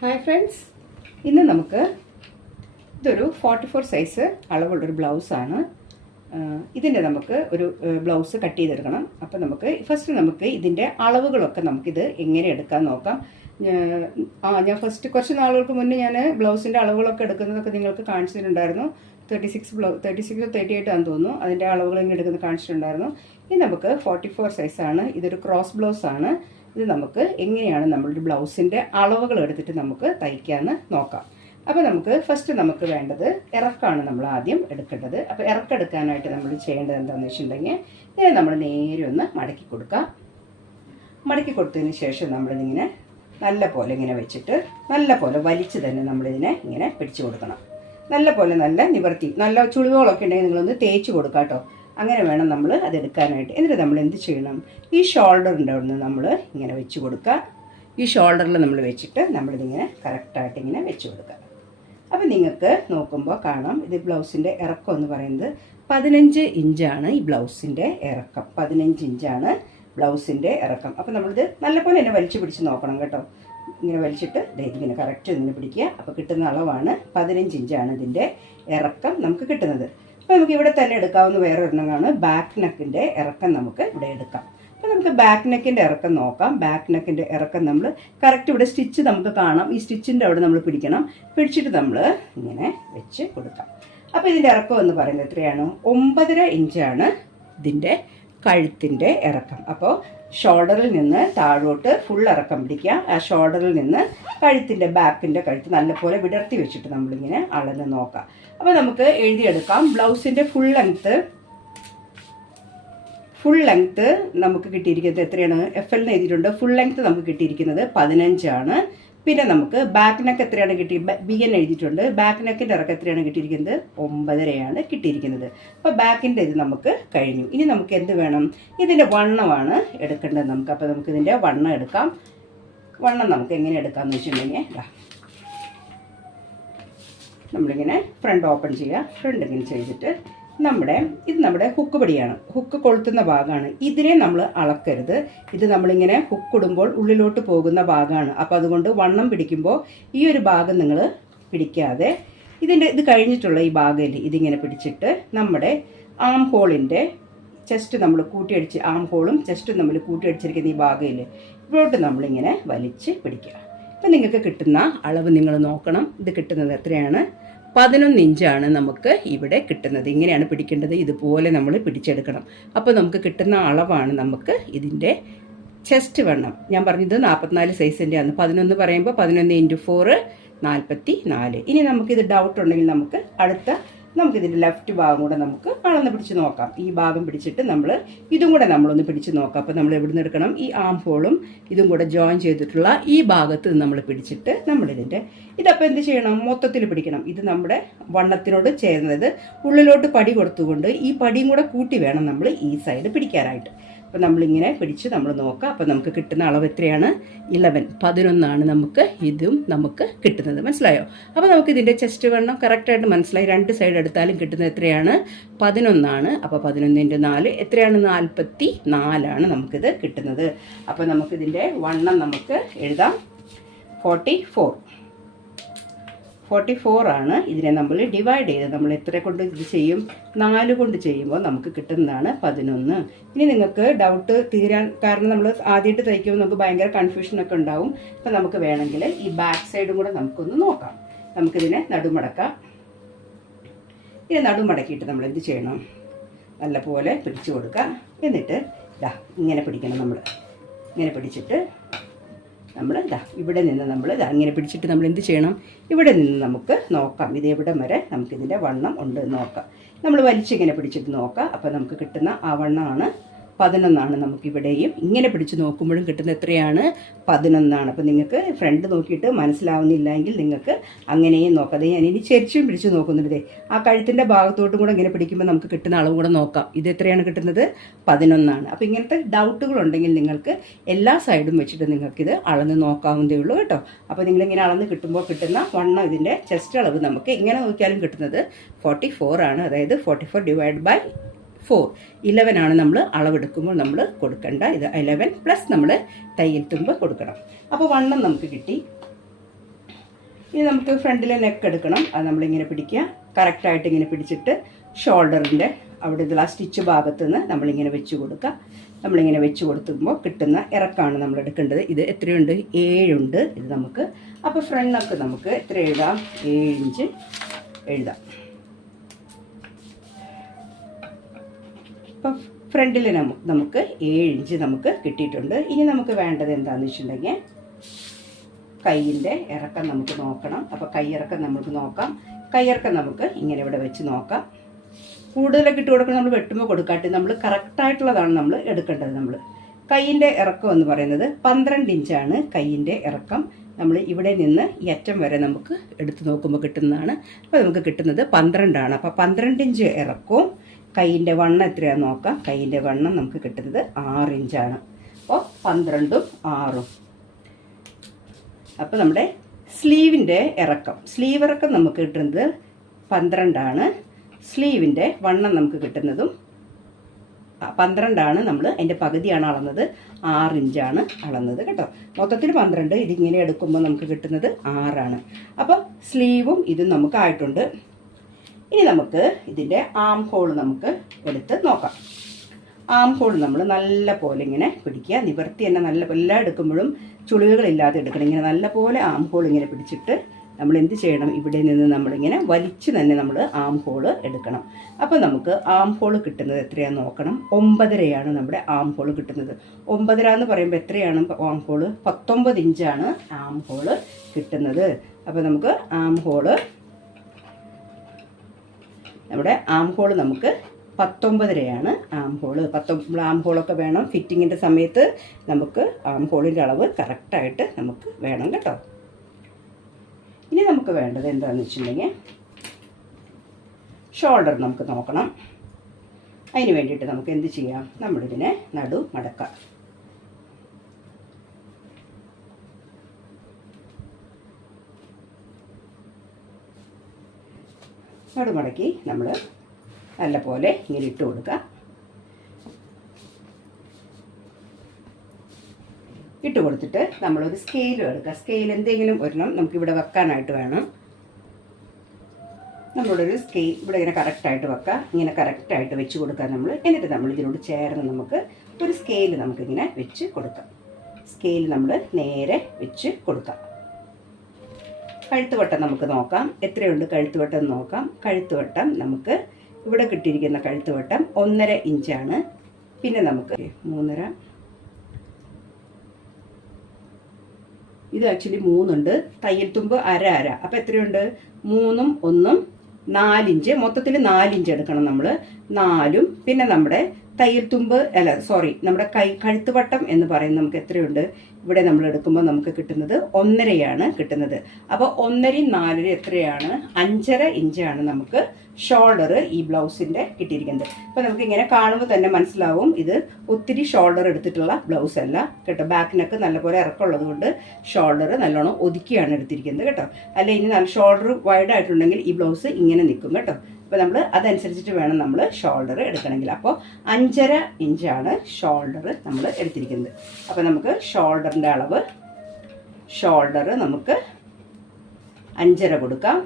Hi friends, ഇന്ന് നമുക്ക് ഇതൊരു 44 സൈസ് അളവുള്ളൊരു ബ്ലൗസാണ്. ഇതിൻ്റെ നമുക്ക് ഒരു ബ്ലൗസ് കട്ട് ചെയ്തെടുക്കണം. അപ്പോൾ നമുക്ക് ഇതിൻ്റെ അളവുകളൊക്കെ നമുക്കിത് എങ്ങനെ എടുക്കാൻ നോക്കാം. ഞാൻ കുറച്ച് നാളുകൾക്ക് മുന്നേ ഞാൻ ബ്ലൗസിൻ്റെ അളവുകളൊക്കെ എടുക്കുന്നതൊക്കെ നിങ്ങൾക്ക് കാണിച്ചിട്ടുണ്ടായിരുന്നു. 38 ആണെന്ന് തോന്നുന്നു. അതിൻ്റെ അളവുകൾ ഇങ്ങനെ എടുക്കുന്നത് കാണിച്ചിട്ടുണ്ടായിരുന്നു. ഇത് നമുക്ക് 44 സൈസാണ്. ഇതൊരു ക്രോസ് ബ്ലൗസാണ്. ഇത് നമുക്ക് എങ്ങനെയാണ് നമ്മളുടെ ബ്ലൗസിൻ്റെ അളവുകൾ എടുത്തിട്ട് നമുക്ക് തയ്ക്കാമെന്ന് നോക്കാം. അപ്പോൾ നമുക്ക് വേണ്ടത് ഇറക്കമാണ് നമ്മൾ ആദ്യം എടുക്കേണ്ടത്. അപ്പോൾ ഇറക്കെടുക്കാനായിട്ട് നമ്മൾ ചെയ്യേണ്ടത് എന്താണെന്ന് വെച്ചിട്ടുണ്ടെങ്കിൽ ഇതിനെ നമ്മൾ നേരെ ഒന്ന് മടക്കി കൊടുക്കുക. മടക്കി കൊടുത്തതിന് ശേഷം നമ്മളിതിങ്ങനെ നല്ല പോലെ ഇങ്ങനെ വെച്ചിട്ട് നല്ല പോലെ വലിച്ച് തന്നെ നമ്മളിതിനെ ഇങ്ങനെ പിടിച്ചു കൊടുക്കണം. നല്ല നിവർത്തി, നല്ല ചുളിവുകളൊക്കെ ഉണ്ടെങ്കിൽ നിങ്ങളൊന്ന് തേച്ച് കൊടുക്കാം കേട്ടോ. അങ്ങനെ വേണം നമ്മൾ അതെടുക്കാനായിട്ട്. എന്നിട്ട് നമ്മൾ എന്ത് ചെയ്യണം, ഈ ഷോൾഡറിൻ്റെ അവിടെ നിന്ന് നമ്മൾ ഇങ്ങനെ വെച്ച് കൊടുക്കുക. ഈ ഷോൾഡറിൽ നമ്മൾ വെച്ചിട്ട് നമ്മളിതിങ്ങനെ കറക്റ്റായിട്ട് ഇങ്ങനെ വെച്ച് കൊടുക്കുക. അപ്പോൾ നിങ്ങൾക്ക് നോക്കുമ്പോൾ കാണാം, ഇത് ബ്ലൗസിൻ്റെ ഇറക്കം എന്ന് പറയുന്നത് 15 ഇഞ്ചാണ്. ഈ ബ്ലൗസിൻ്റെ ഇറക്കം 15 ഇഞ്ചാണ് ബ്ലൗസിൻ്റെ ഇറക്കം. അപ്പോൾ നമ്മളിത് നല്ലപോലെ തന്നെ വലിച്ചു പിടിച്ച് നോക്കണം കേട്ടോ. ഇങ്ങനെ വലിച്ചിട്ട് ഇതിങ്ങനെ കറക്റ്റ് ഇങ്ങനെ പിടിക്കുക. അപ്പോൾ കിട്ടുന്ന അളവാണ് 15 ഇഞ്ചാണ് ഇതിൻ്റെ ഇറക്കം നമുക്ക് കിട്ടുന്നത്. അപ്പോൾ നമുക്ക് ഇവിടെ തന്നെ എടുക്കാവുന്ന വേറെ ഒരെണ്ണമാണ് ബാക്ക് നെക്കിൻ്റെ ഇറക്കം. നമുക്ക് ഇവിടെ എടുക്കാം. അപ്പോൾ നമുക്ക് ബാക്ക് നെക്കിൻ്റെ ഇറക്കം നോക്കാം. ബാക്ക് നെക്കിൻ്റെ ഇറക്കം നമ്മൾ കറക്റ്റ് ഇവിടെ സ്റ്റിച്ച് നമുക്ക് കാണാം. ഈ സ്റ്റിച്ചിൻ്റെ അവിടെ നമ്മൾ പിടിക്കണം. പിടിച്ചിട്ട് നമ്മൾ ഇങ്ങനെ വെച്ച് കൊടുക്കാം. അപ്പോൾ ഇതിൻ്റെ ഇറക്കം എന്ന് പറയുന്നത് എത്രയാണ്? 9.5 ഇഞ്ചാണ് ഇതിൻ്റെ കഴുത്തിൻ്റെ ഇറക്കം. അപ്പോൾ ഷോൾഡറിൽ നിന്ന് താഴോട്ട് ഫുൾ ഇറക്കം പിടിക്കുക. ആ ഷോൾഡറിൽ നിന്ന് കഴുത്തിൻ്റെ ബാക്കിൻ്റെ കഴുത്ത് നല്ലപോലെ വിടർത്തി വെച്ചിട്ട് നമ്മളിങ്ങനെ അളന്ന് നോക്കാം. അപ്പോൾ നമുക്ക് എഴുതിയെടുക്കാം. ബ്ലൗസിൻ്റെ ഫുൾ ലെങ്ത്ത് നമുക്ക് കിട്ടിയിരിക്കുന്നത് എത്രയാണ്? FL എന്ന് എഴുതിയിട്ടുണ്ട്. ഫുൾ ലെങ്ത്ത് നമുക്ക് കിട്ടിയിരിക്കുന്നത് 15 ആണ്. പിന്നെ നമുക്ക് ബാക്ക് നെക്ക് എത്രയാണ് BN എഴുതിയിട്ടുണ്ട്. ബാക്ക് നെക്കിൻ്റെ ഇറക്കം എത്രയാണ് കിട്ടിയിരിക്കുന്നത്? 9.5 കിട്ടിയിരിക്കുന്നത്. അപ്പോൾ ബാക്കിൻ്റെ ഇത് നമുക്ക് കഴിഞ്ഞു. ഇനി നമുക്ക് എന്ത് വേണം? ഇതിൻ്റെ വണ്ണമാണ് എടുക്കേണ്ടത് നമുക്ക്. അപ്പോൾ നമുക്കിതിൻ്റെ വണ്ണം എടുക്കാം. വണ്ണം നമുക്ക് എങ്ങനെ എടുക്കാമെന്ന് വെച്ചിട്ടുണ്ടെങ്കിൽ നമ്മളിങ്ങനെ ഫ്രണ്ട് ഓപ്പൺ ചെയ്യുക. ഫ്രണ്ട് ഇങ്ങനെ ചെയ്തിട്ട് ഇത് നമ്മുടെ ഹുക്ക് പടിയാണ്. ഹുക്ക് കൊളുത്തുന്ന ഭാഗമാണ്. ഇതിനെ നമ്മൾ അളക്കരുത്. ഇത് നമ്മളിങ്ങനെ ഹുക്ക് ഇടുമ്പോൾ ഉള്ളിലോട്ട് പോകുന്ന ഭാഗമാണ്. അപ്പോൾ അതുകൊണ്ട് വണ്ണം പിടിക്കുമ്പോൾ ഈ ഒരു ഭാഗം നിങ്ങൾ പിടിക്കാതെ ഇത് കഴിഞ്ഞിട്ടുള്ള ഈ ഭാഗമില്ല, ഇതിങ്ങനെ പിടിച്ചിട്ട് നമ്മുടെ ആം ഹോളിൻ്റെ ചെസ്റ്റ് നമ്മൾ കൂട്ടിയടിച്ച്, ആം ഹോളും ചെസ്റ്റും നമ്മൾ കൂട്ടിയടിച്ചിരിക്കുന്ന ഈ ഭാഗമില്ല, ഇവിടോട്ട് നമ്മളിങ്ങനെ വലിച്ച് പിടിക്കുക. ഇപ്പം നിങ്ങൾക്ക് കിട്ടുന്ന അളവ് നിങ്ങൾ നോക്കണം. ഇത് കിട്ടുന്നത് എത്രയാണ്? 11 ഇഞ്ചാണ് നമുക്ക് ഇവിടെ കിട്ടുന്നത്. ഇങ്ങനെയാണ് പിടിക്കേണ്ടത്. ഇതുപോലെ നമ്മൾ പിടിച്ചെടുക്കണം. അപ്പോൾ നമുക്ക് കിട്ടുന്ന അളവാണ് നമുക്ക് ഇതിൻ്റെ ചെസ്റ്റ് വണ്ണം. ഞാൻ പറഞ്ഞത് 44 സൈസിൻ്റെ ആണ്. 11 പറയുമ്പോൾ 11 × 4 44. ഇനി നമുക്കിത് ഡൗട്ട് ഉണ്ടെങ്കിൽ നമുക്കിതിൻ്റെ ലെഫ്റ്റ് ഭാഗം കൂടെ നമുക്ക് അളന്ന് പിടിച്ച് നോക്കാം. ഈ ഭാഗം പിടിച്ചിട്ട് ഇതും കൂടെ നമ്മളൊന്ന് പിടിച്ച് നോക്കാം. അപ്പോൾ നമ്മൾ എവിടെ നിന്ന് എടുക്കണം? ഈ ആം ഹോളും ഇതും കൂടെ ജോയിൻ ചെയ്തിട്ടുള്ള ഈ ഭാഗത്ത് നമ്മൾ പിടിച്ചിട്ട് ഇതപ്പോൾ എന്ത് ചെയ്യണം? മൊത്തത്തിൽ പിടിക്കണം. ഇത് നമ്മുടെ വണ്ണത്തിനോട് ചേർന്നത് ഉള്ളിലോട്ട് പടി കൊടുത്തുകൊണ്ട് ഈ പടിയും കൂടെ കൂട്ടി വേണം നമ്മൾ ഈ സൈഡ് പിടിക്കാനായിട്ട്. അപ്പോൾ നമ്മളിങ്ങനെ പിടിച്ച് നമ്മൾ നോക്കാം. അപ്പോൾ നമുക്ക് കിട്ടുന്ന അളവ് എത്രയാണ്? 11 നമുക്ക് കിട്ടുന്നത്. മനസ്സിലായോ? അപ്പോൾ നമുക്ക് ഇതിൻ്റെ ചെസ്റ്റ് വണ്ണം കറക്റ്റായിട്ട് മനസ്സിലായി. 2 സൈഡ് എടുത്താലും കിട്ടുന്നത് എത്രയാണ്? 11. അപ്പോൾ 11 × 4 എത്രയാണ്? 44 നമുക്കിത് കിട്ടുന്നത്. അപ്പോൾ നമുക്കിതിൻ്റെ വണ്ണം നമുക്ക് എഴുതാം. 44 ആണ്. ഇതിനെ നമ്മൾ ഡിവൈഡ് ചെയ്ത് നമ്മൾ എത്ര കൊണ്ട് ഇത് ചെയ്യും? 4 കൊണ്ട് ചെയ്യുമ്പോൾ നമുക്ക് കിട്ടുന്നതാണ് 11. ഇനി നിങ്ങൾക്ക് ഡൗട്ട് തീരാൻ, കാരണം നമ്മൾ ആദ്യമായിട്ട് തയ്ക്കുമ്പോൾ നമുക്ക് ഭയങ്കര കൺഫ്യൂഷനൊക്കെ ഉണ്ടാവും. അപ്പോൾ നമുക്ക് വേണമെങ്കിൽ ഈ ബാക്ക് സൈഡും കൂടെ നമുക്കൊന്ന് നോക്കാം. നമുക്കിതിനെ നടുമടക്കാം. ഇത് നടുമടക്കിയിട്ട് നമ്മൾ എന്ത് ചെയ്യണം? നല്ലപോലെ പിടിച്ചു കൊടുക്കുക. എന്നിട്ട് ഇങ്ങനെ പിടിക്കണം. ഇങ്ങനെ പിടിച്ചിട്ട് ഇവിടെ നിന്ന് ഇങ്ങനെ പിടിച്ചിട്ട് നമ്മൾ എന്ത് ചെയ്യണം? ഇവിടെ നിന്ന് നമുക്ക് നോക്കാം. ഇത് എവിടെ വരെ നമുക്കിതിൻ്റെ വണ്ണം ഉണ്ട് നോക്കാം. നമ്മൾ വലിച്ചിങ്ങനെ പിടിച്ചിട്ട് നോക്കാം. അപ്പോൾ നമുക്ക് കിട്ടുന്ന ആ വണ്ണമാണ് 11. നമുക്കിവിടെയും ഇങ്ങനെ പിടിച്ച് നോക്കുമ്പോഴും കിട്ടുന്നത് എത്രയാണ്? 11. അപ്പോൾ നിങ്ങൾക്ക് ഫ്രണ്ട് നോക്കിയിട്ട് മനസ്സിലാവുന്നില്ല എങ്കിൽ നിങ്ങൾക്ക് അങ്ങനെയും നോക്കാം. ഞാൻ ഇനി ചെരിച്ചും പിടിച്ച് നോക്കുന്നുണ്ട്. ആ കഴുത്തിൻ്റെ ഭാഗത്തോട്ടും കൂടെ ഇങ്ങനെ പിടിക്കുമ്പോൾ നമുക്ക് കിട്ടുന്ന അളവ് കൂടെ നോക്കാം. ഇത് എത്രയാണ് കിട്ടുന്നത്? 11. അപ്പോൾ ഇങ്ങനത്തെ ഡൗട്ടുകളുണ്ടെങ്കിൽ നിങ്ങൾക്ക് എല്ലാ സൈഡും വെച്ചിട്ട് നിങ്ങൾക്കിത് അളന്ന് നോക്കാവുന്നതേ ഉള്ളൂ കേട്ടോ. അപ്പോൾ നിങ്ങളിങ്ങനെ അളന്ന് കിട്ടുമ്പോൾ കിട്ടുന്ന വണ്ണം, ഇതിൻ്റെ ചെസ്റ്റ് അളവ് നമുക്ക് എങ്ങനെ നോക്കിയാലും കിട്ടുന്നത് 44 ആണ്. അതായത് 44 / 4 11 ആണ് നമ്മൾ അളവെടുക്കുമ്പോൾ നമ്മൾ കൊടുക്കേണ്ട. ഇത് 11 പ്ലസ് നമ്മൾ തയ്യൽ തുമ്പ് കൊടുക്കണം. അപ്പോൾ വണ്ണം നമുക്ക് കിട്ടി. ഇനി നമുക്ക് ഫ്രണ്ടിലെ നെക്ക് എടുക്കണം. അത് നമ്മളിങ്ങനെ പിടിക്കുക, കറക്റ്റായിട്ട് ഇങ്ങനെ പിടിച്ചിട്ട് ഷോൾഡറിൻ്റെ അവിടെ ഇതിൽ ആ സ്റ്റിച്ച് ഭാഗത്ത് നിന്ന് നമ്മളിങ്ങനെ വെച്ച് കൊടുക്കുക. നമ്മളിങ്ങനെ വെച്ച് കൊടുക്കുമ്പോൾ കിട്ടുന്ന ഇറക്കമാണ് നമ്മൾ എടുക്കേണ്ടത്. ഇത് എത്രയുണ്ട്? 7 ഉണ്ട് ഇത് നമുക്ക്. അപ്പോൾ ഫ്രണ്ട് നെക്ക് നമുക്ക് എത്ര എഴുതാം? 7 ഇഞ്ച് എഴുതാം. അപ്പം ഫ്രണ്ടിൽ നമുക്ക് 7 ഇഞ്ച് നമുക്ക് കിട്ടിയിട്ടുണ്ട്. ഇനി നമുക്ക് വേണ്ടത് എന്താണെന്ന് വെച്ചിട്ടുണ്ടെങ്കിൽ കൈയിൻ്റെ ഇറക്കം നമുക്ക് നോക്കണം. അപ്പോൾ കൈയിറക്കം നമുക്ക് നോക്കാം. കൈയിറക്കം നമുക്ക് ഇങ്ങനെ ഇവിടെ വെച്ച് നോക്കാം. കൂടുതലൊക്കെ ഇട്ട് കൊടുക്കണം, നമ്മൾ വെട്ടുമ്പോൾ കൊടുക്കാട്ട് നമ്മൾ കറക്റ്റായിട്ടുള്ളതാണ് നമ്മൾ എടുക്കേണ്ടത്. നമ്മൾ കൈയിൻ്റെ ഇറക്കം എന്ന് പറയുന്നത് 12 ഇഞ്ചാണ് കൈയിൻ്റെ ഇറക്കം. നമ്മൾ ഇവിടെ നിന്ന് ഈ അറ്റം വരെ നമുക്ക് എടുത്ത് നോക്കുമ്പോൾ കിട്ടുന്നതാണ്. അപ്പോൾ നമുക്ക് കിട്ടുന്നത് 12 ആണ്. അപ്പോൾ 12 ഇഞ്ച് ഇറക്കവും കൈയിൻ്റെ വണ്ണം എത്രയാണെന്ന് നോക്കാം. കൈയിൻ്റെ വണ്ണം നമുക്ക് കിട്ടുന്നത് 6 ഇഞ്ചാണ്. അപ്പോൾ 12ഉം 6ഉം. അപ്പോൾ നമ്മുടെ സ്ലീവിൻ്റെ ഇറക്കം, സ്ലീവ് ഇറക്കം നമുക്ക് കിട്ടുന്നത് 12 ആണ്. സ്ലീവിൻ്റെ വണ്ണം നമുക്ക് കിട്ടുന്നതും 12 ആണ്. നമ്മൾ അതിൻ്റെ പകുതിയാണ് അളന്നത്, 6 ഇഞ്ചാണ് അളന്നത് കേട്ടോ. മൊത്തത്തിൽ 12, ഇതിങ്ങനെ എടുക്കുമ്പോൾ നമുക്ക് കിട്ടുന്നത് 6 ആണ്. അപ്പോൾ സ്ലീവും ഇതും നമുക്ക് ആയിട്ടുണ്ട്. ഇനി നമുക്ക് ഇതിൻ്റെ ആം ഹോൾ നമുക്ക് എടുത്ത് നോക്കാം. ആം ഹോൾ നമ്മൾ നല്ല പോലെ ഇങ്ങനെ പിടിക്കുക, നിവർത്തി തന്നെ നല്ല എല്ലാം എടുക്കുമ്പോഴും ചുളിവുകളില്ലാതെ എടുക്കണം. ഇങ്ങനെ നല്ല പോലെ ആം ഹോൾ ഇങ്ങനെ പിടിച്ചിട്ട് നമ്മൾ എന്ത് ചെയ്യണം? ഇവിടെ നിന്ന് നമ്മളിങ്ങനെ വലിച്ച് തന്നെ നമ്മൾ ആം ഹോള് എടുക്കണം. അപ്പോൾ നമുക്ക് ആം ഹോള് കിട്ടുന്നത് എത്രയാണെന്ന് നോക്കണം. 9.5 നമ്മുടെ ആം ഹോള് കിട്ടുന്നത്. 9.5 എന്ന് പറയുമ്പോൾ എത്രയാണ് ആം ഹോള്? 19 ഇഞ്ചാണ് ആം ഹോള് കിട്ടുന്നത്. അപ്പോൾ നമുക്ക് ആം ഹോള് നമ്മുടെ ആം ഹോള് നമുക്ക് 19.5 ആം ഹോള്. ആം ഹോളൊക്കെ വേണം ഫിറ്റിങ്ങിൻ്റെ സമയത്ത്. നമുക്ക് ആം ഹോളിൻ്റെ അളവ് കറക്റ്റായിട്ട് നമുക്ക് വേണം കേട്ടോ. ഇനി നമുക്ക് വേണ്ടത് എന്താണെന്ന് വെച്ചിട്ടുണ്ടെങ്കിൽ ഷോൾഡർ നമുക്ക് നോക്കണം. അതിന് വേണ്ടിയിട്ട് നമുക്ക് എന്ത് ചെയ്യാം? നമ്മളിതിനെ നടു മടക്കാം. നടുമടക്കി നമ്മൾ നല്ല പോലെ ഇങ്ങനെ ഇട്ട് കൊടുക്കുക. ഇട്ട് കൊടുത്തിട്ട് നമ്മളൊരു സ്കെയിലും എടുക്കുക. സ്കെയിൽ എന്തെങ്കിലും ഒരെണ്ണം നമുക്കിവിടെ വെക്കാനായിട്ട് വേണം. നമ്മളൊരു സ്കെയിൽ ഇവിടെ ഇങ്ങനെ കറക്റ്റായിട്ട് വെക്കുക. ഇങ്ങനെ കറക്റ്റായിട്ട് വെച്ച് കൊടുക്കുക നമ്മൾ. എന്നിട്ട് നമ്മൾ ഇതിനോട് ചേർന്ന് നമുക്ക് ഒരു സ്കെയിൽ നമുക്കിങ്ങനെ വെച്ച് കൊടുക്കാം. സ്കെയിൽ നമ്മൾ നേരെ വെച്ച് കൊടുക്കാം. കഴുത്തുവട്ടം നമുക്ക് നോക്കാം. എത്രയുണ്ട് കഴുത്തുവട്ടം നോക്കാം. കഴുത്തുവട്ടം നമുക്ക് ഇവിടെ കിട്ടിയിരിക്കുന്ന കഴുത്തുവട്ടം 1.5 ഇഞ്ചാണ്. പിന്നെ നമുക്ക് 3.5, ഇത് ആക്ച്വലി 3 ഉണ്ട്. തയ്യൽ തുമ്പ് 1/2. അപ്പോൾ എത്രയുണ്ട്? 3ഉം 1ഉം 4 ഇഞ്ച്. മൊത്തത്തിൽ 4 ഇഞ്ച് എടുക്കണം നമ്മൾ. 4ഉം പിന്നെ നമ്മുടെ തയ്യൽ തുമ്പ് നമ്മുടെ കഴുത്തുവട്ടം എന്ന് പറയുന്നത് നമുക്ക് എത്രയുണ്ട്? ഇവിടെ നമ്മൾ എടുക്കുമ്പോൾ നമുക്ക് കിട്ടുന്നത് 1.5 കിട്ടുന്നത്. അപ്പോൾ 1.5 4 എത്രയാണ്? 5.5 ഇഞ്ചാണ് നമുക്ക് ഷോൾഡർ ഈ ബ്ലൗസിൻ്റെ കിട്ടിയിരിക്കുന്നത്. അപ്പോൾ നമുക്ക് ഇങ്ങനെ കാണുമ്പോൾ തന്നെ മനസ്സിലാവും ഇത് ഒത്തിരി ഷോൾഡർ എടുത്തിട്ടുള്ള ബ്ലൗസ് അല്ല കേട്ടോ. ബാക്കിനൊക്കെ നല്ലപോലെ ഇറക്കമുള്ളത് കൊണ്ട് ഷോൾഡർ നല്ലോണം ഒതുക്കിയാണ് എടുത്തിരിക്കുന്നത് കേട്ടോ. അല്ല ഇനി നല്ല ഷോൾഡർ വൈഡ് ആയിട്ടുണ്ടെങ്കിൽ ഈ ബ്ലൗസ് ഇങ്ങനെ നിൽക്കും കേട്ടോ. അപ്പോൾ നമ്മൾ അതനുസരിച്ചിട്ട് വേണം നമ്മൾ ഷോൾഡർ എടുക്കണമെങ്കിൽ. അപ്പോൾ 5.5 ഇഞ്ചാണ് ഷോൾഡർ നമ്മൾ എടുത്തിരിക്കുന്നത്. അപ്പോൾ നമുക്ക് ഷോൾഡറിൻ്റെ അളവ്, ഷോൾഡർ നമുക്ക് 5.5 കൊടുക്കാം.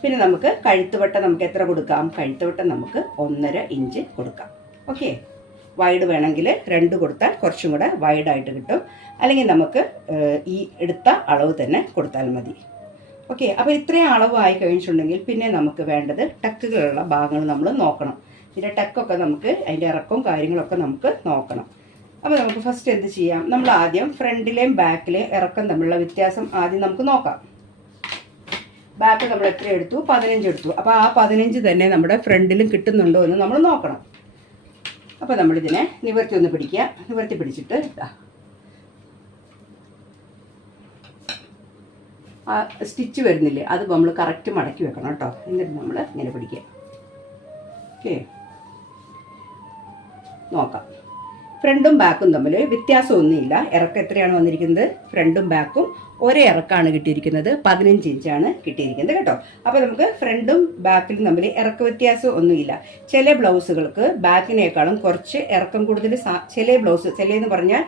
പിന്നെ നമുക്ക് കഴുത്തുവട്ടം നമുക്ക് എത്ര കൊടുക്കാം? കഴുത്തുവട്ടം നമുക്ക് 1.5 ഇഞ്ച് കൊടുക്കാം. ഓക്കെ. വൈഡ് വേണമെങ്കിൽ 2 കൊടുത്താൽ കുറച്ചും കൂടെ വൈഡായിട്ട് കിട്ടും. അല്ലെങ്കിൽ നമുക്ക് ഈ എടുത്ത അളവ് തന്നെ കൊടുത്താൽ മതി. ഓക്കെ. അപ്പോൾ ഇത്രയും അളവായി കഴിഞ്ഞിട്ടുണ്ടെങ്കിൽ പിന്നെ നമുക്ക് വേണ്ടത് ടക്കുകളുള്ള ഭാഗങ്ങൾ നമ്മൾ നോക്കണം. ഇതിൻ്റെ ടക്കൊക്കെ നമുക്ക് അതിൻ്റെ ഇറക്കവും കാര്യങ്ങളൊക്കെ നമുക്ക് നോക്കണം. അപ്പോൾ നമുക്ക് ഫസ്റ്റ് എന്ത് ചെയ്യാം? നമ്മൾ ആദ്യം ഫ്രണ്ടിലെയും ബാക്കിലെയും ഇറക്കം തമ്മിലുള്ള വ്യത്യാസം ആദ്യം നമുക്ക് നോക്കാം. ബാക്ക് നമ്മൾ എത്ര എടുത്തു? 15 എടുത്തു. അപ്പോൾ ആ 15 തന്നെ നമ്മുടെ ഫ്രണ്ടിലും കിട്ടുന്നുണ്ടോ എന്ന് നമ്മൾ നോക്കണം. അപ്പോൾ നമ്മളിതിനെ നിവർത്തി ഒന്ന് പിടിക്കുക. നിവർത്തി പിടിച്ചിട്ട് ആ സ്റ്റിച്ച് വരുന്നില്ലേ, അത് നമ്മൾ കറക്റ്റ് മടക്കി വെക്കണം കേട്ടോ. എന്നിട്ട് നമ്മൾ ഇങ്ങനെ പിടിക്കുക. ഓക്കെ. നോക്കാം. ഫ്രണ്ടും ബാക്കും തമ്മിൽ വ്യത്യാസമൊന്നുമില്ല. ഇറക്കം എത്രയാണ് വന്നിരിക്കുന്നത്? ഫ്രണ്ടും ബാക്കും ഒരേ ഇറക്കാണ് കിട്ടിയിരിക്കുന്നത്. 15 ഇഞ്ചാണ് കിട്ടിയിരിക്കുന്നത് കേട്ടോ. അപ്പോൾ നമുക്ക് ഫ്രണ്ടും ബാക്കിലും തമ്മിൽ ഇറക്ക വ്യത്യാസം ഒന്നുമില്ല. ചില ബ്ലൗസുകൾക്ക് ബാക്കിനേക്കാളും കുറച്ച് ഇറക്കം കൂടുതൽ, ചില ബ്ലൗസ്, ചിലയെന്ന് പറഞ്ഞാൽ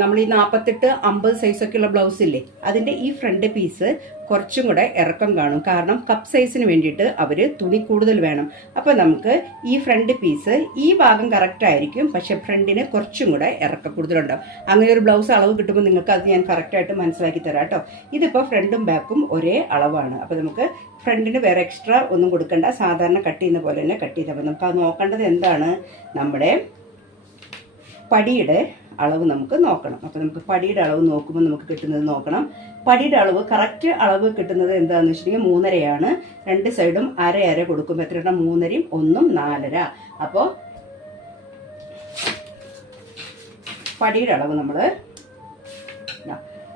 നമ്മൾ ഈ 48-50 സൈസൊക്കെയുള്ള ബ്ലൗസ് ഇല്ലേ, അതിൻ്റെ ഈ ഫ്രണ്ട് പീസ് കുറച്ചും കൂടെ ഇറക്കം കാണും. കാരണം കപ്പ് സൈസിന് വേണ്ടിയിട്ട് അവർ തുണി കൂടുതൽ വേണം. അപ്പോൾ നമുക്ക് ഈ ഫ്രണ്ട് പീസ് ഈ ഭാഗം കറക്റ്റ് ആയിരിക്കും, പക്ഷെ ഫ്രണ്ടിന് കുറച്ചും കൂടെ ഇറക്കം കൂടുതലുണ്ടാവും. അങ്ങനെ ഒരു ബ്ലൗസ് അളവ് കിട്ടുമ്പോൾ നിങ്ങൾക്ക് അത് ഞാൻ കറക്റ്റായിട്ട് മനസ്സിലാക്കി തരാം കേട്ടോ. ഇതിപ്പോൾ ഫ്രണ്ടും ബാക്കും ഒരേ അളവാണ്. അപ്പോൾ നമുക്ക് ഫ്രണ്ടിന് വേറെ എക്സ്ട്രാ ഒന്നും കൊടുക്കണ്ട, സാധാരണ കട്ട് ചെയ്യുന്ന പോലെ തന്നെ കട്ട് ചെയ്താൽ മതി. നമുക്ക് അത് നോക്കേണ്ടത് എന്താണ്, നമ്മുടെ പടിയുടെ അളവ് നമുക്ക് നോക്കണം. അപ്പോൾ നമുക്ക് പടിയുടെ അളവ് നോക്കുമ്പോൾ നമുക്ക് കിട്ടുന്നത് നോക്കണം. പടിയുടെ അളവ് കറക്റ്റ് അളവ് കിട്ടുന്നത് എന്താണെന്ന് വെച്ചിട്ടുണ്ടെങ്കിൽ 3.5 രണ്ട് സൈഡും അര കൊടുക്കുമ്പോൾ എത്ര 3.5 1 4.5. അപ്പോൾ പടിയുടെ അളവ് നമ്മൾ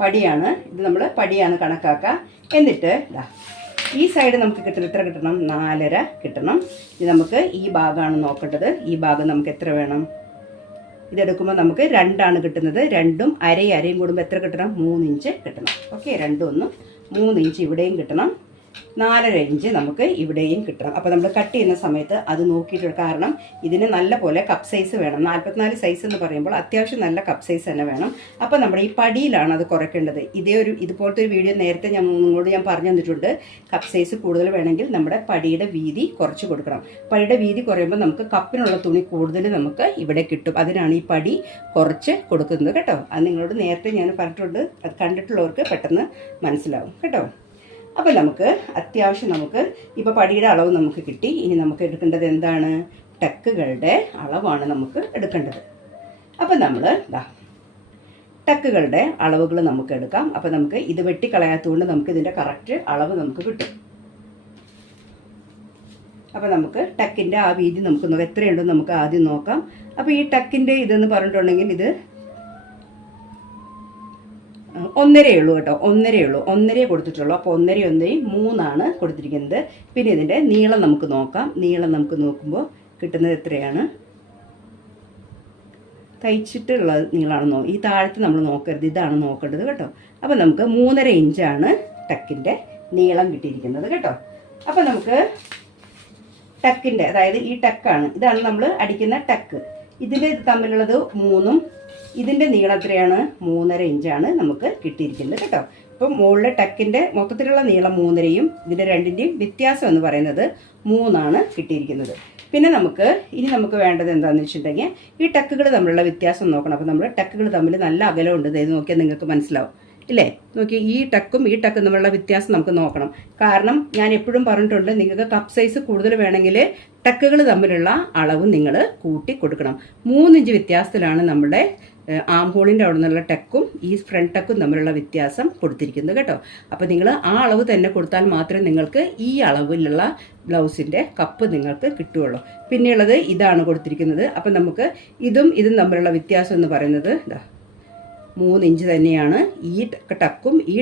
പടിയാണ്, ഇത് നമ്മൾ പടിയാണ് കണക്കാക്കുക. എന്നിട്ട് ഈ സൈഡ് നമുക്ക് കിട്ടുന്നത് എത്ര കിട്ടണം, 4.5 കിട്ടണം. ഇത് നമുക്ക് ഈ ഭാഗമാണ് നോക്കേണ്ടത്. ഈ ഭാഗം നമുക്ക് എത്ര വേണം, ഇതെടുക്കുമ്പോൾ നമുക്ക് 2 കിട്ടുന്നത്. 2ഉം അരയും കൂടുമ്പോൾ എത്ര കിട്ടണം, 3 ഇഞ്ച് കിട്ടണം. ഓക്കെ, 2 1 3 ഇഞ്ച് ഇവിടെയും കിട്ടണം, 4.5 ഇഞ്ച് നമുക്ക് ഇവിടെയും കിട്ടണം. അപ്പോൾ നമ്മൾ കട്ട് ചെയ്യുന്ന സമയത്ത് അത് നോക്കിയിട്ട്, കാരണം ഇതിന് നല്ല പോലെ കപ്പ് സൈസ് വേണം. 44 സൈസ് എന്ന് പറയുമ്പോൾ അത്യാവശ്യം നല്ല കപ്പ് സൈസ് തന്നെ വേണം. അപ്പോൾ നമ്മുടെ ഈ പടിയിലാണ് അത് കുറയ്ക്കേണ്ടത്. ഇതുപോലത്തെ ഒരു വീഡിയോ നേരത്തെ നിങ്ങളോട് ഞാൻ പറഞ്ഞു തന്നിട്ടുണ്ട്. കപ്പ് സൈസ് കൂടുതൽ വേണമെങ്കിൽ നമ്മുടെ പടിയുടെ വീതി കുറച്ച് കൊടുക്കണം. പടിയുടെ വീതി കുറയുമ്പോൾ നമുക്ക് കപ്പിനുള്ള തുണി കൂടുതൽ നമുക്ക് ഇവിടെ കിട്ടും. അതിനാണ് ഈ പടി കുറച്ച് കൊടുക്കുന്നത് കേട്ടോ. അത് നിങ്ങളോട് നേരത്തെ ഞാൻ പറഞ്ഞിട്ടുണ്ട്. അത് കണ്ടിട്ടുള്ളവർക്ക് പെട്ടെന്ന് മനസ്സിലാവും കേട്ടോ. അപ്പോൾ നമുക്ക് അത്യാവശ്യം നമുക്ക് ഇപ്പോൾ പടിയുടെ അളവ് നമുക്ക് കിട്ടി. ഇനി നമുക്ക് എടുക്കേണ്ടത് എന്താണ്, ടക്കുകളുടെ അളവാണ് നമുക്ക് എടുക്കേണ്ടത്. അപ്പോൾ നമ്മൾ ടക്കുകളുടെ അളവുകൾ നമുക്ക് എടുക്കാം. അപ്പോൾ നമുക്ക് ഇത് വെട്ടിക്കളയാത്തതുകൊണ്ട് നമുക്ക് ഇതിൻ്റെ കറക്റ്റ് അളവ് നമുക്ക് കിട്ടും. അപ്പോൾ നമുക്ക് ടക്കിൻ്റെ ആ വീതി നമുക്ക് എത്രയുണ്ടെന്ന് നമുക്ക് ആദ്യം നോക്കാം. അപ്പോൾ ഈ ടക്കിൻ്റെ ഇതെന്ന് പറഞ്ഞിട്ടുണ്ടെങ്കിൽ ഇത് 1.5 ഉള്ളൂ കേട്ടോ. 1.5 കൊടുത്തിട്ടുള്ളൂ. അപ്പോൾ 1.5 3 കൊടുത്തിരിക്കുന്നത്. പിന്നെ ഇതിൻ്റെ നീളം നമുക്ക് നോക്കാം. നീളം നമുക്ക് നോക്കുമ്പോൾ കിട്ടുന്നത് എത്രയാണ്, തയ്ച്ചിട്ടുള്ള നീളമാണെന്നോ, ഈ താഴത്ത് നമ്മൾ നോക്കരുത്, ഇതാണ് നോക്കേണ്ടത് കേട്ടോ. അപ്പോൾ നമുക്ക് 3.5 ഇഞ്ചാണ് ടക്കിൻ്റെ നീളം കിട്ടിയിരിക്കുന്നത് കേട്ടോ. അപ്പോൾ നമുക്ക് ടക്കിൻ്റെ, അതായത് ഈ ടക്കാണ്, ഇതാണ് നമ്മൾ അടിക്കുന്ന ടക്ക്. ഇതിൻ്റെ തമ്മിലുള്ളത് 3ഉം ഇതിൻ്റെ നീളം എത്രയാണ്, 3.5 ഇഞ്ചാണ് നമുക്ക് കിട്ടിയിരിക്കുന്നത് കേട്ടോ. ഇപ്പം മുകളിലെ ടക്കിൻ്റെ മൊത്തത്തിലുള്ള നീളം 3.5യും ഇതിൻ്റെ രണ്ടിൻ്റെയും വ്യത്യാസം എന്ന് പറയുന്നത് 3 കിട്ടിയിരിക്കുന്നത്. പിന്നെ ഇനി നമുക്ക് വേണ്ടത് എന്താണെന്ന് വെച്ചിട്ടുണ്ടെങ്കിൽ ഈ ടക്കുകൾ തമ്മിലുള്ള വ്യത്യാസം നോക്കണം. അപ്പോൾ നമ്മൾ ടക്കുകൾ തമ്മിൽ നല്ല അകലമുണ്ട്. ഇത് നോക്കിയാൽ നിങ്ങൾക്ക് മനസ്സിലാവും ഇല്ലേ. നോക്കി, ഈ ടക്കും തമ്മിലുള്ള വ്യത്യാസം നമുക്ക് നോക്കണം. കാരണം ഞാൻ എപ്പോഴും പറഞ്ഞിട്ടുണ്ട്, നിങ്ങൾക്ക് കപ്പ് സൈസ് കൂടുതൽ വേണമെങ്കിൽ ടക്കുകൾ തമ്മിലുള്ള അളവ് നിങ്ങൾ കൂട്ടി കൊടുക്കണം. 3 ഇഞ്ച് വ്യത്യാസത്തിലാണ് നമ്മുടെ ആം ഹോളിൻ്റെ അവിടെ നിന്നുള്ള ടക്കും ഈ ഫ്രണ്ട് ടക്കും തമ്മിലുള്ള വ്യത്യാസം കൊടുത്തിരിക്കുന്നത് കേട്ടോ. അപ്പോൾ നിങ്ങൾ ആ അളവ് തന്നെ കൊടുത്താൽ മാത്രമേ നിങ്ങൾക്ക് ഈ അളവിലുള്ള ബ്ലൗസിൻ്റെ കപ്പ് നിങ്ങൾക്ക് കിട്ടുകയുള്ളൂ. പിന്നെയുള്ളത് ഇതാണ് കൊടുത്തിരിക്കുന്നത്. അപ്പോൾ നമുക്ക് ഇതും തമ്മിലുള്ള വ്യത്യാസം എന്ന് പറയുന്നത് 3 ഇഞ്ച് തന്നെയാണ്. ഈ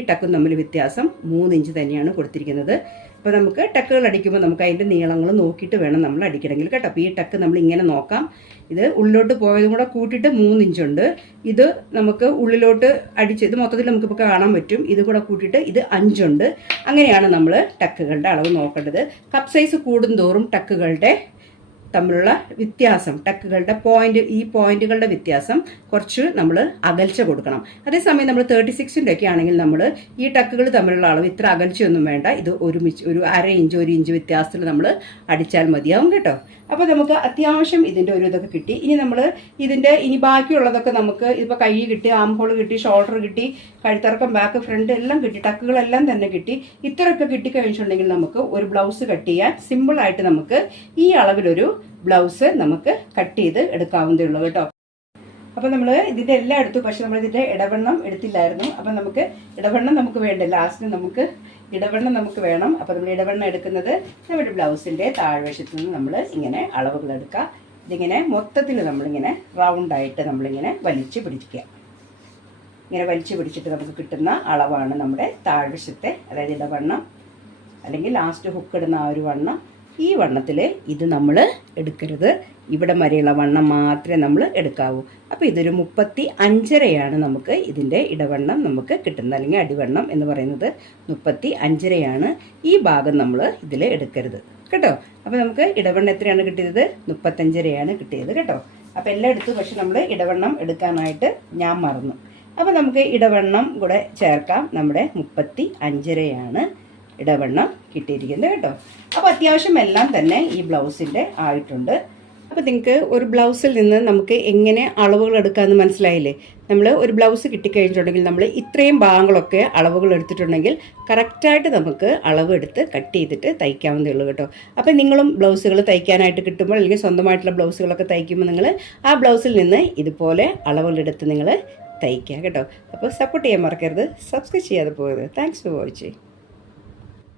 ടക്കും തമ്മിൽ വ്യത്യാസം 3 ഇഞ്ച് തന്നെയാണ് കൊടുത്തിരിക്കുന്നത്. അപ്പോൾ നമുക്ക് ടക്കുകൾ അടിക്കുമ്പോൾ നമുക്ക് അതിൻ്റെ നീളങ്ങൾ നോക്കിയിട്ട് വേണം നമ്മൾ അടിക്കണമെങ്കിൽ കേട്ടോ. അപ്പോൾ ഈ ടക്ക് നമ്മൾ ഇങ്ങനെ നോക്കാം. ഇത് ഉള്ളിലോട്ട് പോയതും കൂടെ കൂട്ടിയിട്ട് 3 ഇഞ്ചുണ്ട്. ഇത് നമുക്ക് ഉള്ളിലോട്ട് ഇത് മൊത്തത്തിൽ നമുക്കിപ്പോൾ കാണാൻ പറ്റും. ഇത് കൂടെ കൂട്ടിയിട്ട് ഇത് 5 ഉണ്ട്. അങ്ങനെയാണ് നമ്മൾ ടക്കുകളുടെ അളവ് നോക്കേണ്ടത്. കപ്പ് സൈസ് കൂടുന്തോറും ടക്കുകളുടെ തമ്മിലുള്ള വ്യത്യാസം, ടക്കുകളുടെ പോയിന്റുകളുടെ വ്യത്യാസം കുറച്ച് നമ്മൾ അകൽച്ച കൊടുക്കണം. അതേസമയം നമ്മൾ 36ൻ്റെ ഒക്കെ ആണെങ്കിൽ നമ്മൾ ഈ ടക്കുകൾ തമ്മിലുള്ള അളവ് ഇത്ര അകൽച്ചയൊന്നും വേണ്ട. ഇത് ഒരുമിച്ച് ഒരു 1/2 ഇഞ്ച് 1 ഇഞ്ച് വ്യത്യാസത്തിൽ നമ്മൾ അടിച്ചാൽ മതിയാവും കേട്ടോ. അപ്പോൾ നമുക്ക് അത്യാവശ്യം ഇതിൻ്റെ ഒരു ഇതൊക്കെ കിട്ടി. ഇനി ബാക്കിയുള്ളതൊക്കെ നമുക്ക് ഇപ്പോൾ കൈ കിട്ടി, ആം ഹോൾ കിട്ടി, ഷോൾഡർ കിട്ടി, കഴുത്തിറക്കം, ബാക്ക്, ഫ്രണ്ട് എല്ലാം കിട്ടി, ടക്കുകളെല്ലാം തന്നെ കിട്ടി. ഇത്രയൊക്കെ കിട്ടിക്കഴിഞ്ഞിട്ടുണ്ടെങ്കിൽ നമുക്ക് ഒരു ബ്ലൗസ് കട്ട് ചെയ്യാൻ സിമ്പിളായിട്ട് നമുക്ക് ഈ അളവിലൊരു ബ്ലൗസ് നമുക്ക് കട്ട് ചെയ്ത് എടുക്കാവുന്നതേ ഉള്ളൂ കേട്ടോ. അപ്പോൾ നമ്മൾ ഇതിൻ്റെ എല്ലാം എടുത്തു, പക്ഷെ നമ്മൾ ഇതിൻ്റെ ഇടവണ്ണം എടുത്തില്ലായിരുന്നു. അപ്പം നമുക്ക് ഇടവണ്ണം നമുക്ക് വേണ്ട, ലാസ്റ്റ് നമുക്ക് ഇടവണ്ണം നമുക്ക് വേണം. അപ്പോൾ നമ്മൾ ഇടവണ്ണം എടുക്കുന്നത് നമ്മുടെ ബ്ലൗസിൻ്റെ താഴ്വശത്ത് നിന്ന് നമ്മൾ ഇങ്ങനെ അളവുകൾ എടുക്കുക. ഇതിങ്ങനെ മൊത്തത്തിൽ നമ്മളിങ്ങനെ റൗണ്ടായിട്ട് നമ്മളിങ്ങനെ വലിച്ചു പിടിക്കുക. ഇങ്ങനെ വലിച്ചു പിടിച്ചിട്ട് നമുക്ക് കിട്ടുന്ന അളവാണ് നമ്മുടെ താഴ്വശത്തെ, അതായത് ഇടവണ്ണം അല്ലെങ്കിൽ ലാസ്റ്റ് ഹുക്ക് ഇടുന്ന ആ ഒരു വണ്ണം. ഈ വണ്ണത്തിൽ ഇത് നമ്മൾ എടുക്കരുത്, ഇവിടെ വരെയുള്ള വണ്ണം മാത്രമേ നമ്മൾ എടുക്കാവൂ. അപ്പോൾ ഇതൊരു 35.5 നമുക്ക് ഇതിൻ്റെ ഇടവണ്ണം നമുക്ക് കിട്ടുന്നത്, അല്ലെങ്കിൽ അടിവണ്ണം എന്ന് പറയുന്നത് 35.5. ഈ ഭാഗം നമ്മൾ ഇതിൽ എടുക്കരുത് കേട്ടോ. അപ്പോൾ നമുക്ക് ഇടവണ്ണം എത്രയാണ് കിട്ടിയത്, 35.5 കിട്ടിയത് കേട്ടോ. അപ്പോൾ എല്ലാം എടുത്തു, പക്ഷെ നമ്മൾ ഇടവണ്ണം എടുക്കാനായിട്ട് ഞാൻ മറന്നു. അപ്പോൾ നമുക്ക് ഇടവണ്ണം കൂടെ ചേർക്കാം. നമ്മുടെ 35.5 ഇടവണ്ണം കിട്ടിയിരിക്കുന്നത് കേട്ടോ. അപ്പോൾ അത്യാവശ്യം എല്ലാം തന്നെ ഈ ബ്ലൗസിൻ്റെ ആയിട്ടുണ്ട്. അപ്പോൾ നിങ്ങൾക്ക് ഒരു ബ്ലൗസിൽ നിന്ന് നമുക്ക് എങ്ങനെ അളവുകൾ എടുക്കാമെന്ന് മനസ്സിലായില്ലേ? നമ്മൾ ഒരു ബ്ലൗസ് കിട്ടിക്കഴിഞ്ഞിട്ടുണ്ടെങ്കിൽ നമ്മൾ ഇത്രയും ഭാഗങ്ങളൊക്കെ അളവുകൾ എടുത്തിട്ടുണ്ടെങ്കിൽ കറക്റ്റായിട്ട് നമുക്ക് അളവ് എടുത്ത് കട്ട് ചെയ്തിട്ട് തയ്ക്കാവുന്നതേ ഉള്ളൂ കേട്ടോ. അപ്പോൾ നിങ്ങളും ബ്ലൗസുകൾ തയ്ക്കാനായിട്ട് കിട്ടുമ്പോൾ അല്ലെങ്കിൽ സ്വന്തമായിട്ടുള്ള ബ്ലൗസുകളൊക്കെ തയ്ക്കുമ്പോൾ നിങ്ങൾ ആ ബ്ലൗസിൽ നിന്ന് ഇതുപോലെ അളവുകളെടുത്ത് നിങ്ങൾ തയ്ക്കുക കേട്ടോ. അപ്പോൾ സപ്പോർട്ട് ചെയ്യാൻ മറക്കരുത്, സബ്സ്ക്രൈബ് ചെയ്യാതെ പോകരുത്. Thanks for watching.